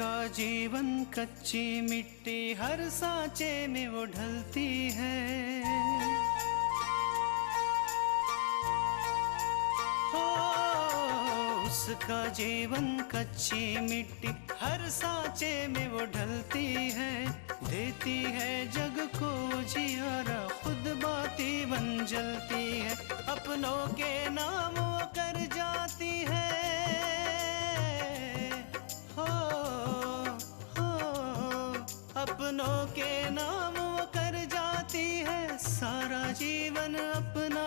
उसका जीवन कच्ची मिट्टी हर सांचे में वो ढलती है। हो उसका जीवन कच्ची मिट्टी हर सांचे में वो ढलती है। देती है जग को जियारा, खुद बाती बन जलती है। अपनों के नाम वो कर जाती है। अपनों के नाम वो कर जाती है। सारा जीवन अपना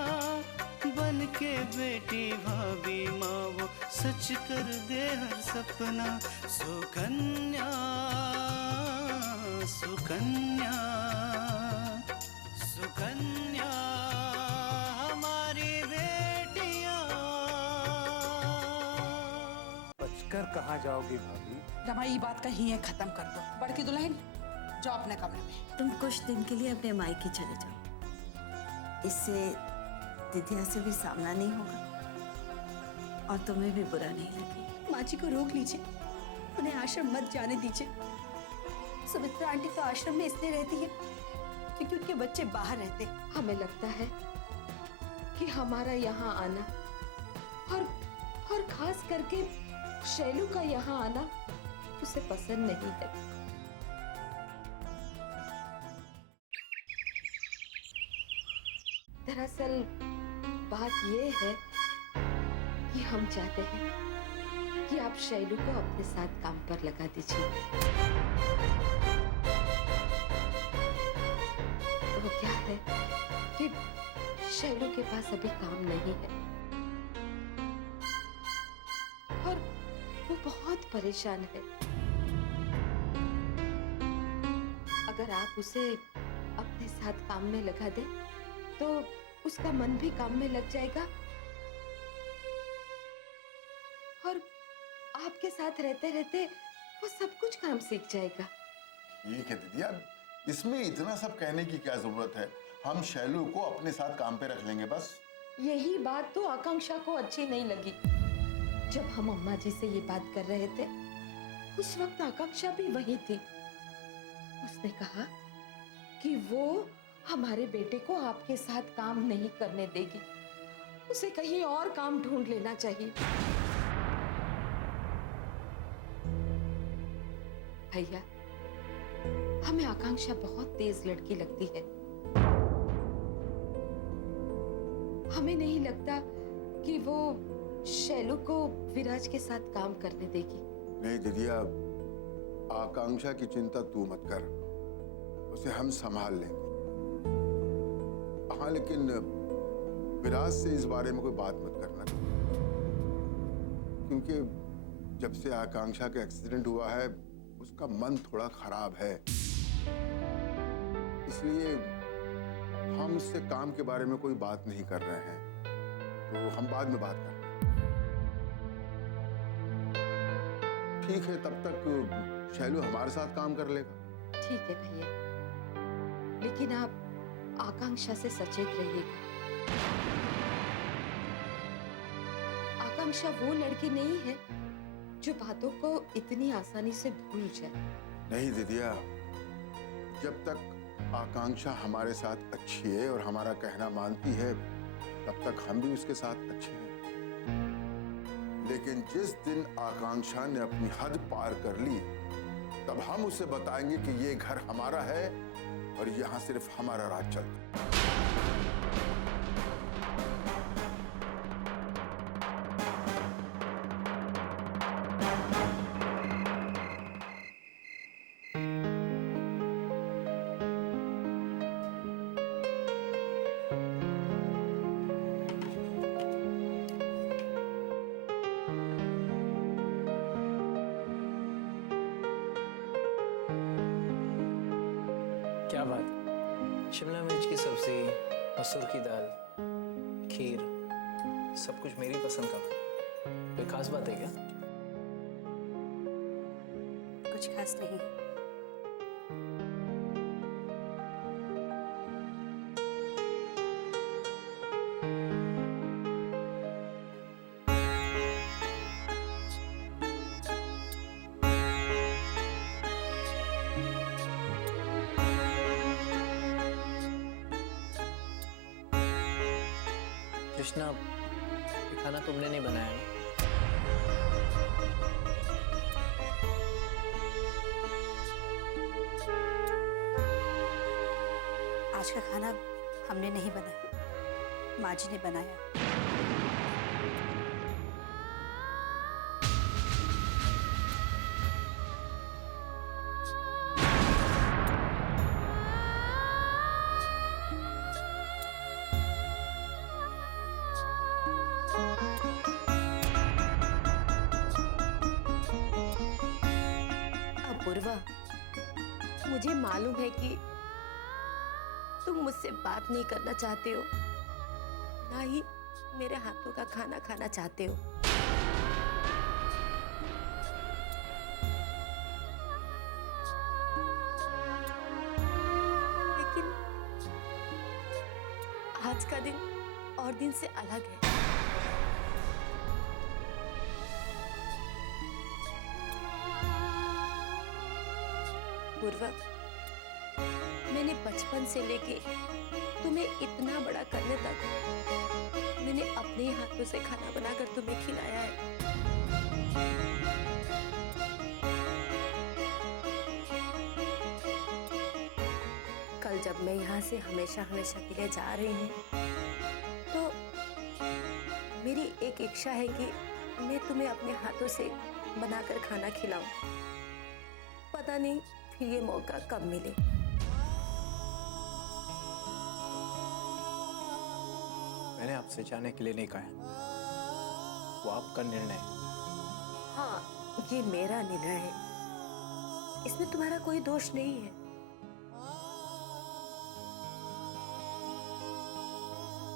बन के बेटी भाभी माँ वो सच कर दे हर सपना। सुकन्या सुकन्या सुकन्या हमारी बेटियां। बचकर कहाँ जाओगी भाभी? रमा ये बात कहीं है, खत्म कर दो। बड़की दुल्हन जाओ अपने कमरे में। तुम कुछ दिन के लिए अपने मायके चले जाओ, इससे दिदिया से भी सामना नहीं होगा और तुम्हें भी बुरा नहीं लगेगा। माँ जी को रोक लीजिए, उन्हें आश्रम मत जाने दीजिए। सुमित्रा आंटी तो आश्रम में इसलिए रहती है क्योंकि उनके बच्चे बाहर रहते। हमें लगता है कि हमारा यहाँ आना और खास करके शैलू का यहाँ आना उसे पसंद नहीं है। दरअसल बात यह है कि हम चाहते हैं कि आप शैलू को अपने साथ काम पर लगा दीजिए। वो क्या है कि शैलू के पास अभी काम नहीं है और वो बहुत परेशान है। अगर आप उसे अपने साथ काम में लगा दें तो उसका मन भी काम में लग जाएगा और आपके साथ रहते रहते वो सब कुछ काम सीख जाएगा। ठीक है दीदी, अब इसमें इतना सब कहने की क्या जरूरत है? हम शैलू को अपने साथ काम पे रख लेंगे बस। यही बात तो आकांक्षा को अच्छी नहीं लगी। जब हम अम्मा जी से ये बात कर रहे थे उस वक्त आकांक्षा भी वही थी। उसने कहा कि वो हमारे बेटे को आपके साथ काम नहीं करने देगी, उसे कहीं और काम ढूंढ लेना चाहिए। भैया, हमें आकांक्षा बहुत तेज लड़की लगती है। हमें नहीं लगता कि वो शैलू को विराज के साथ काम करने देगी। नहीं दीदिया, आकांक्षा की चिंता तू मत कर, उसे हम संभाल लेंगे। हाँ, लेकिन विराज से इस बारे में कोई बात मत करना, क्योंकि जब से आकांक्षा का एक्सीडेंट हुआ है उसका मन थोड़ा खराब है। इसलिए हम उससे काम के बारे में कोई बात नहीं कर रहे हैं, तो हम बाद में बात कर रहे हैं। ठीक है, तब तक शैलू हमारे साथ काम कर लेगा। ठीक है भैया, लेकिन आप आकांक्षा से सचेत रहिएगा। आकांक्षा वो लड़की नहीं है जो बातों को इतनी आसानी से भूल जाए। नहीं दीदिया, जब तक आकांक्षा हमारे साथ अच्छी है और हमारा कहना मानती है तब तक हम भी उसके साथ अच्छे हैं। लेकिन जिस दिन आकांक्षा ने अपनी हद पार कर ली तब हम उसे बताएंगे कि ये घर हमारा है और यहां सिर्फ हमारा राज चलता है। क्या बात, शिमला मिर्च की सब्जी, मसूर की दाल, खीर, सब कुछ मेरी पसंद का। कोई खास बात है क्या? कुछ खास नहीं। कृष्णा, ये खाना तुमने नहीं बनाया ना? आज का खाना हमने नहीं बनाया, माँ जी ने बनाया। अपूर्वा, मुझे मालूम है कि तुम मुझसे बात नहीं करना चाहते हो, ना ही मेरे हाथों का खाना खाना चाहते हो। लेकिन आज का दिन और दिन से अलग है। पूर्वा, मैंने बचपन से लेके तुम्हें इतना बड़ा करने तक मैंने अपने हाथों से खाना बनाकर तुम्हें खिलाया है। कल जब मैं यहाँ से हमेशा हमेशा के लिए जा रही हूँ तो मेरी एक इच्छा है कि मैं तुम्हें अपने हाथों से बनाकर खाना खिलाऊं। पता नहीं फिर ये मौका कब मिले। मैंने आपसे जाने के लिए नहीं कहा, वो आपका निर्णय है। हाँ, ये मेरा निर्णय है, इसमें तुम्हारा कोई दोष नहीं है।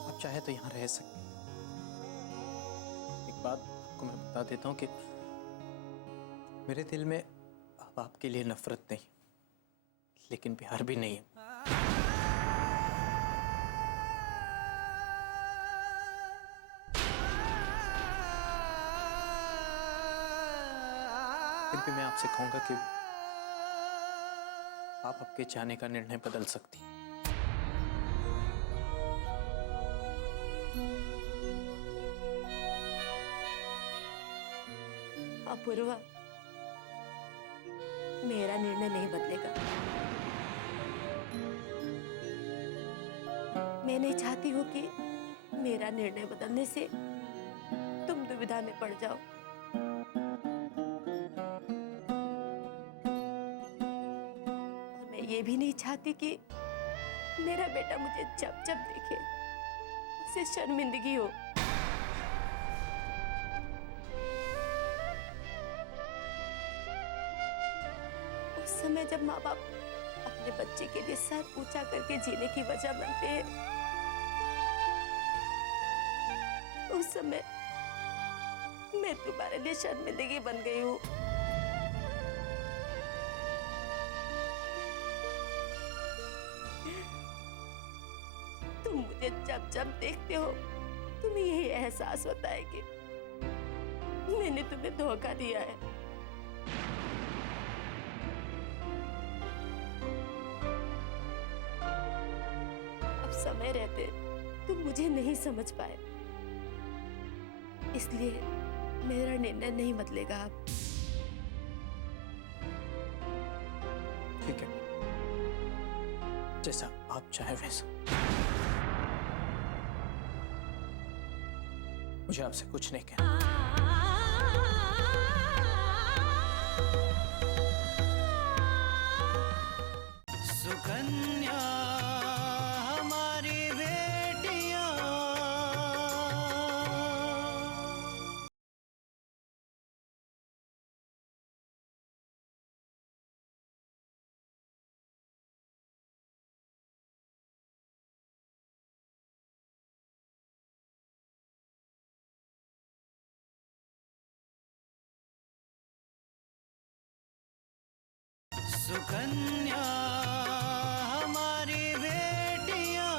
आप चाहे तो यहाँ रह सकते हैं। एक बात आपको मैं बता देता हूँ कि मेरे दिल में अब आपके लिए नफरत नहीं, लेकिन प्यार भी नहीं है। फिर भी मैं आपसे कहूंगा कि आप आपके जाने का निर्णय बदल सकती हैं। अपूर्वा, मेरा निर्णय नहीं बदलेगा। मैं नहीं चाहती हूँ कि मेरा निर्णय बदलने से तुम दुविधा में पड़ जाओ। और मैं ये भी नहीं चाहती कि मेरा बेटा मुझे जब जब देखे उसे शर्मिंदगी हो। उस समय जब माँ बाप अपने बच्चे के लिए सर ऊंचा करके जीने की वजह बनते हैं, उस समय मैं तुम्हारे लिए शर्मिंदगी बन गई हूँ। तुम मुझे जब जब देखते हो तुम्हें यही एहसास होता है कि मैंने तुम्हें धोखा दिया है। अब समय रहते तुम मुझे नहीं समझ पाए, इसलिए मेरा निर्णय नहीं बदलेगा अब। ठीक है, जैसा आप चाहे वैसा। मुझे आपसे कुछ नहीं कहना। सुकन्या हमारी बेटियां, सुकन्या हमारी बेटियां।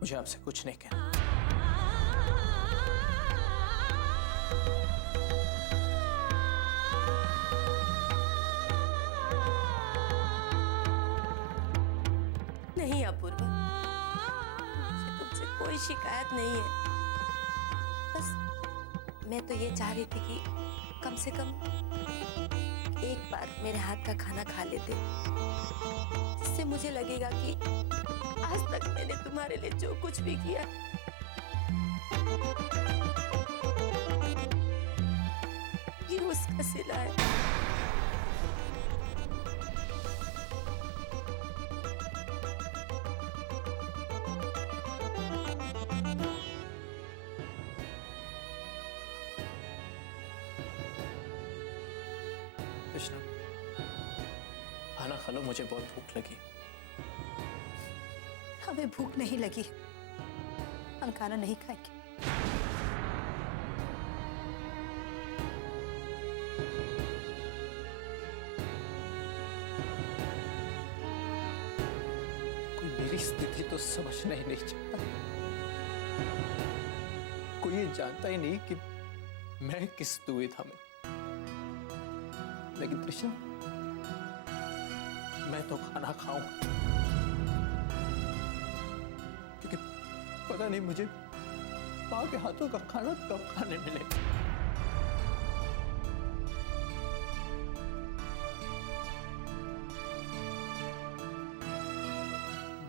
मुझे आपसे कुछ नहीं कहना। कोई शिकायत नहीं है। बस मैं तो ये चाह रही थी कि कम से कम एक बार मेरे हाथ का खाना खा लेते, जिससे मुझे लगेगा कि आज तक मैंने तुम्हारे लिए जो कुछ भी किया ये उसका सिला है। कृष्णा, खाना खा लो, मुझे बहुत भूख लगी। हमें भूख नहीं लगी, हम खाना नहीं खाएंगे। कोई मेरी स्थिति तो समझना ही नहीं चाहता। कोई ये जानता ही नहीं कि मैं किस दुविधा में। लेकिन कृष्णा, मैं तो खाना खाऊंगा, क्योंकि पता नहीं मुझे माँ के हाथों का खाना कब खाने मिलेगा।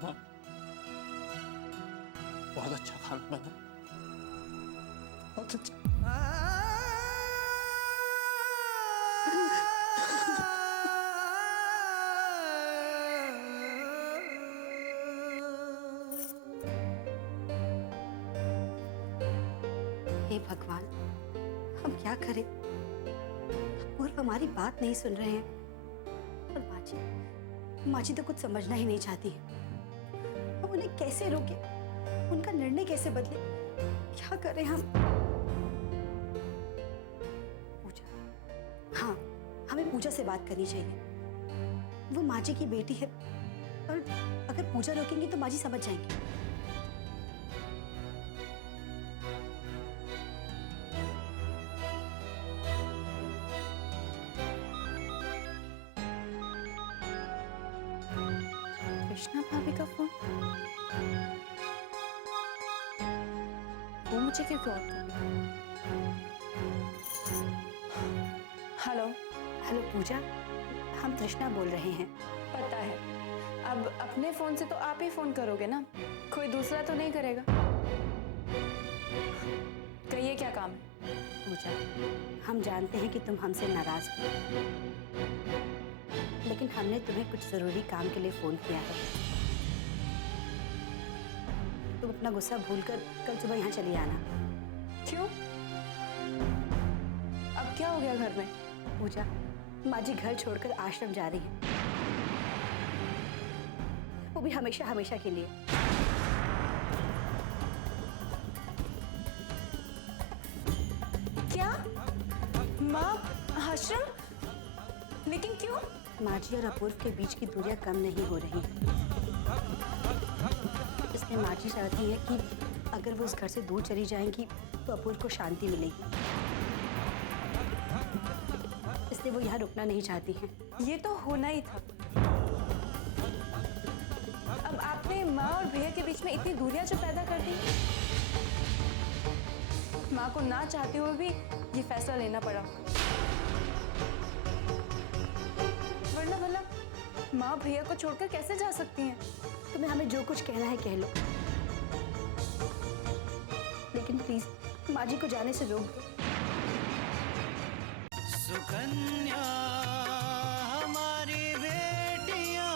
माँ बहुत अच्छा खाना बना, बहुत अच्छा। हे भगवान, हम क्या करें? पूर्व हमारी बात नहीं सुन रहे हैं और माँ जी तो कुछ समझना ही नहीं चाहती है। हम उन्हें कैसे रोके, उनका निर्णय कैसे बदले, क्या करें हम? पूजा, हाँ, हमें पूजा से बात करनी चाहिए। वो माँ जी की बेटी है और अगर पूजा रोकेंगे तो माँ जी समझ जाएंगे। कृष्णा भाभी का फोन, वो मुझे क्यों कॉल कर रही है? हेलो। हेलो पूजा, हम तृष्णा बोल रहे हैं। पता है, अब अपने फोन से तो आप ही फोन करोगे ना, कोई दूसरा तो नहीं करेगा। कहिए क्या काम है? पूजा, हम जानते हैं कि तुम हमसे नाराज हो, लेकिन हमने तुम्हें कुछ जरूरी काम के लिए फोन किया है। तुम अपना गुस्सा भूलकर कल सुबह यहाँ चली आना। क्यों? अब क्या हो गया घर में? पूजा, माँ जी घर छोड़कर आश्रम जा रही है, वो भी हमेशा हमेशा के लिए। क्या? माँ आश्रम? लेकिन क्यों? माँ जी और अपूर्व के बीच की दूरियां कम नहीं हो रही, इसलिए माँ जी चाहती है कि अगर वो उस घर से दूर चली जाएंगी तो अपूर्व को शांति मिलेगी, इसलिए वो यहाँ रुकना नहीं चाहती हैं। ये तो होना ही था। अब आपने माँ और भैया के बीच में इतनी दूरियां जो पैदा कर दी, माँ को ना चाहते हुए भी ये फैसला लेना पड़ा। वरना भला माँ भैया को छोड़कर कैसे जा सकती हैं? तुम्हें हमें जो कुछ कहना है कह लो, लेकिन प्लीज माँ जी को जाने से रोक दो। सुकन्या हमारी बेटियां,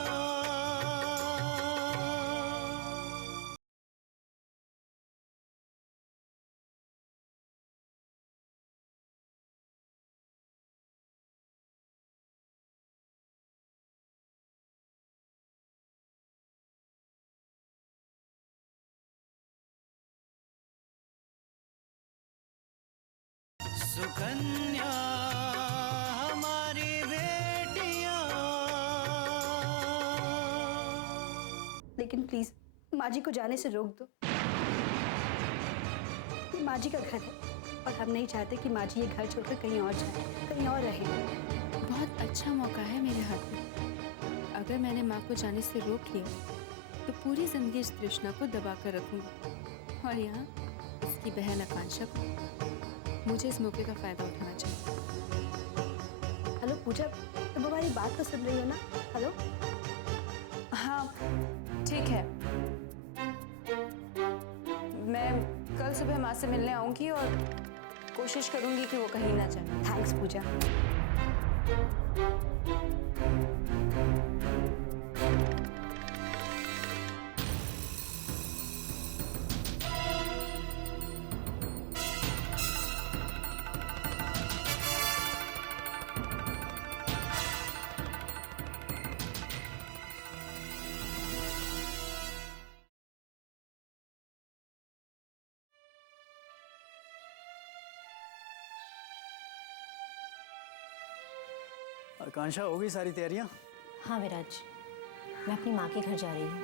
सुकन्या हमारी बेटियां। लेकिन प्लीज माँ जी को जाने से रोक दो। ये माँ जी का घर है और हम नहीं चाहते कि माँ जी ये घर छोड़कर कहीं और जाए, कहीं और रहे। बहुत अच्छा मौका है मेरे हाथ में। अगर मैंने माँ को जाने से रोक लिया तो पूरी जिंदगी इस तृष्णा को दबा कर रखूंगी और यहाँ इसकी बहन आकांक्षा को। मुझे इस मौके का फायदा उठाना चाहिए। हेलो पूजा, तुम हमारी बात तो सुन रही हो ना? हेलो। हाँ ठीक है, मैं कल सुबह माँ से मिलने आऊंगी और कोशिश करूंगी कि वो कहीं ना जाए। थैंक्स पूजा। आकांक्षा, हो गई सारी तैयारियां? हाँ विराज, मैं अपनी माँ के घर जा रही हूँ।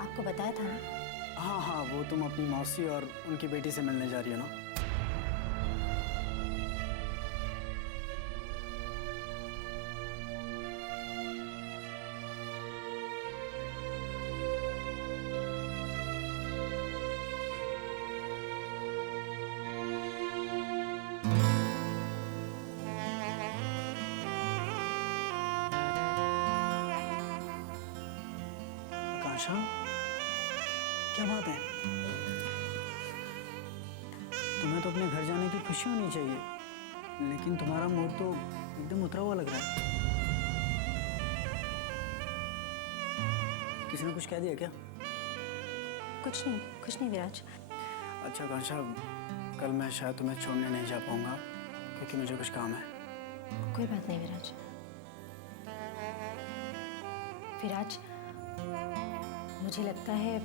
आपको बताया था ना? हाँ हाँ, वो तुम अपनी मौसी और उनकी बेटी से मिलने जा रही हो ना? आकांक्षा, क्या बात है? तुम्हें तो अपने घर जाने की खुशी होनी चाहिए, लेकिन तुम्हारा मूड तो एकदम उतरा हुआ लग रहा है। किसी ने कुछ कह दिया क्या? कुछ नहीं विराज। अच्छा आकांक्षा, कल मैं शायद तुम्हें छोड़ने नहीं जा पाऊंगा क्योंकि मुझे कुछ काम है। कोई बात नहीं विराज। विराज, मुझे लगता है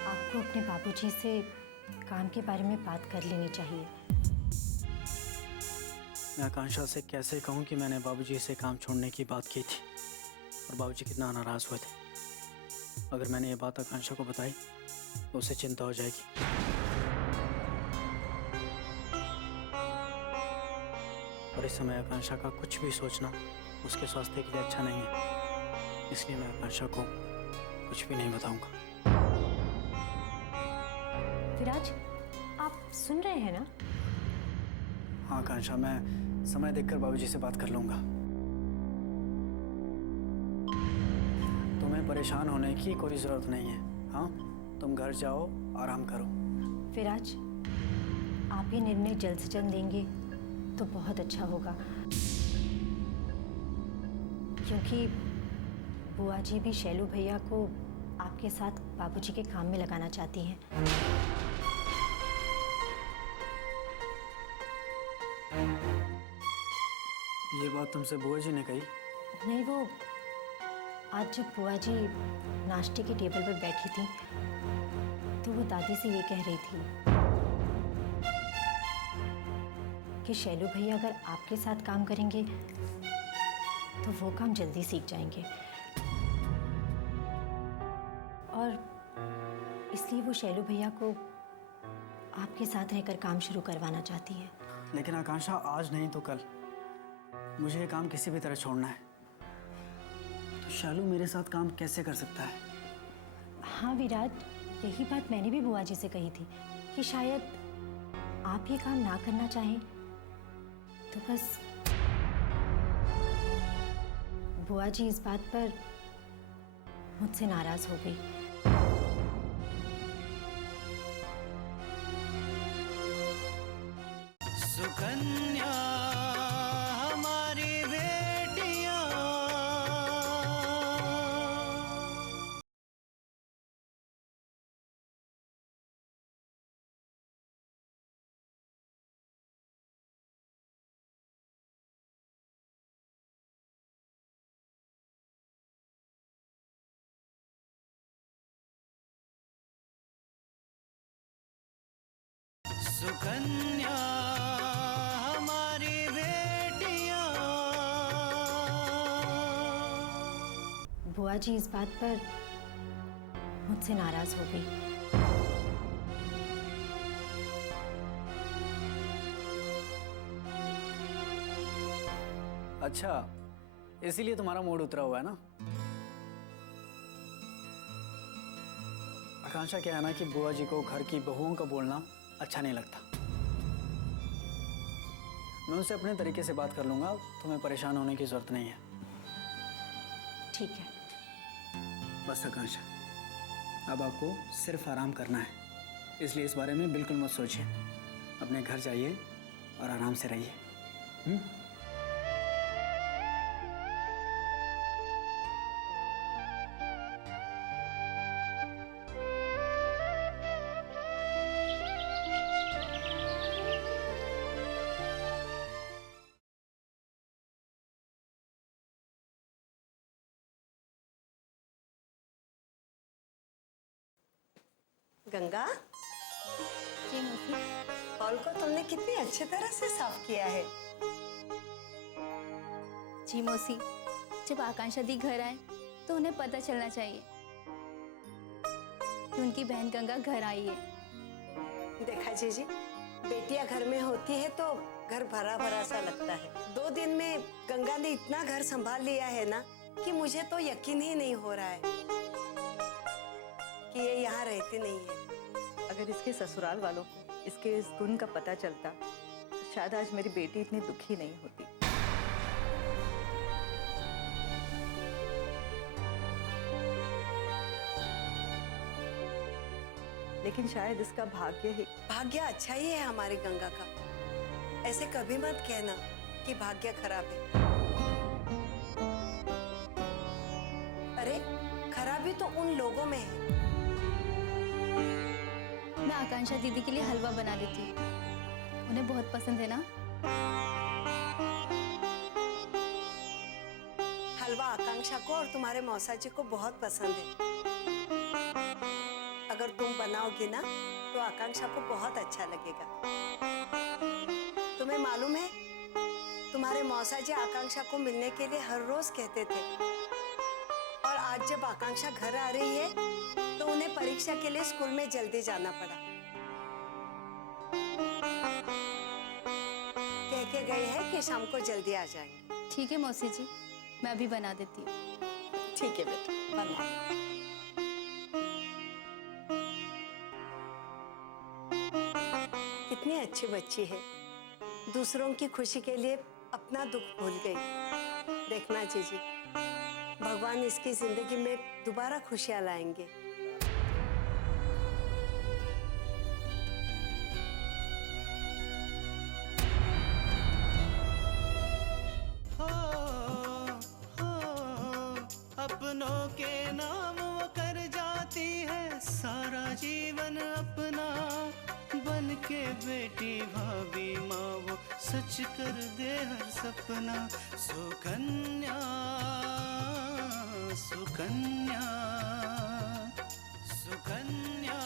आपको अपने बाबूजी से काम के बारे में बात कर लेनी चाहिए। मैं आकांक्षा से कैसे कहूँ कि मैंने बाबूजी से काम छोड़ने की बात की थी और बाबूजी कितना नाराज हुए थे। अगर मैंने ये बात आकांक्षा को बताई तो उसे चिंता हो जाएगी। और इस समय आकांक्षा का कुछ भी सोचना उसके स्वास्थ्य के लिए अच्छा नहीं है, इसलिए मैं आकांक्षा को कुछ भी नहीं बताऊंगा। विराज, आप सुन रहे हैं ना? हाँ आकांक्षा, मैं समय देखकर बाबूजी से बात कर लूंगा। तुम्हें परेशान होने की कोई जरूरत नहीं है। हाँ, तुम घर जाओ, आराम करो। विराज, आप ये निर्णय जल्द से जल्द लेंगे तो बहुत अच्छा होगा, क्योंकि बुआ जी भी शैलू भैया को आपके साथ बाबूजी के काम में लगाना चाहती हैं। ये बात तुमसे बुआ जी ने कही? नहीं, वो आज जब बुआ जी नाश्ते के टेबल पर बैठी थी तो वो दादी से ये कह रही थी कि शैलू भैया अगर आपके साथ काम करेंगे तो वो काम जल्दी सीख जाएंगे, और इसलिए वो शैलू भैया को आपके साथ रहकर काम शुरू करवाना चाहती है। लेकिन आकांक्षा, आज नहीं तो कल मुझे ये काम किसी भी तरह छोड़ना है। तो शालू मेरे साथ काम कैसे कर सकता है? हाँ विराज, यही बात मैंने भी बुआ जी से कही थी कि शायद आप ये काम ना करना चाहें तो बस बुआ जी इस बात पर मुझसे नाराज हो गई। सुकन्या हमारी बेटियां, सुकन्या हमारी बेटियां। बुआ जी इस बात पर मुझसे नाराज हो गई। अच्छा, इसीलिए तुम्हारा मूड उतरा हुआ है ना? आकांक्षा क्या है ना कि बुआ जी को घर की बहुओं का बोलना अच्छा नहीं लगता। मैं उनसे अपने तरीके से बात कर लूँगा, तुम्हें परेशान होने की ज़रूरत नहीं है। ठीक है। बस आकांक्षा, अब आपको सिर्फ आराम करना है, इसलिए इस बारे में बिल्कुल मत सोचिए। अपने घर जाइए और आराम से रहिए। गंगा, जी मौसी। हॉल को तुमने कितनी अच्छी तरह से साफ किया है। जी मौसी, जब आकांक्षा दी घर आए तो उन्हें पता चलना चाहिए कि उनकी बहन गंगा घर आई है। देखा जीजी, बेटियां घर में होती है तो घर भरा भरा सा लगता है। 2 दिन में गंगा ने इतना घर संभाल लिया है ना कि मुझे तो यकीन ही नहीं हो रहा है कि ये यहाँ रहती नहीं है। अगर इसके ससुराल वालों को इसके इस गुण का पता चलता तो शायद आज मेरी बेटी इतनी दुखी नहीं होती। लेकिन शायद इसका भाग्य अच्छा ही है हमारी गंगा का। ऐसे कभी मत कहना कि भाग्य खराब है। अरे खराबी तो उन लोगों में है। मैं आकांक्षा दीदी के लिए हलवा बना देती हूँ, उन्हें बहुत पसंद है ना। हलवा आकांक्षा को और तुम्हारे मौसा जी को बहुत पसंद है। अगर तुम बनाओगी ना तो आकांक्षा को बहुत अच्छा लगेगा। तुम्हें मालूम है, तुम्हारे मौसा जी आकांक्षा को मिलने के लिए हर रोज कहते थे, और आज जब आकांक्षा घर आ रही है तो उन्हें परीक्षा के लिए स्कूल में जल्दी जाना पड़ा। कह के गए हैं कि शाम को जल्दी आ जाएंगे। ठीक है मौसी जी, मैं अभी बना देती हूँ। ठीक है बेटा, बना। कितनी अच्छी बच्ची है, दूसरों की खुशी के लिए अपना दुख भूल गई। देखना जीजी, भगवान इसकी जिंदगी में दोबारा खुशियां लाएंगे। अपनों के नाम वो कर जाती है सारा जीवन अपना, बन के बेटी भाभी माँ वो सच कर दे हर सपना। सुकन्या सुकन्या सुकन्या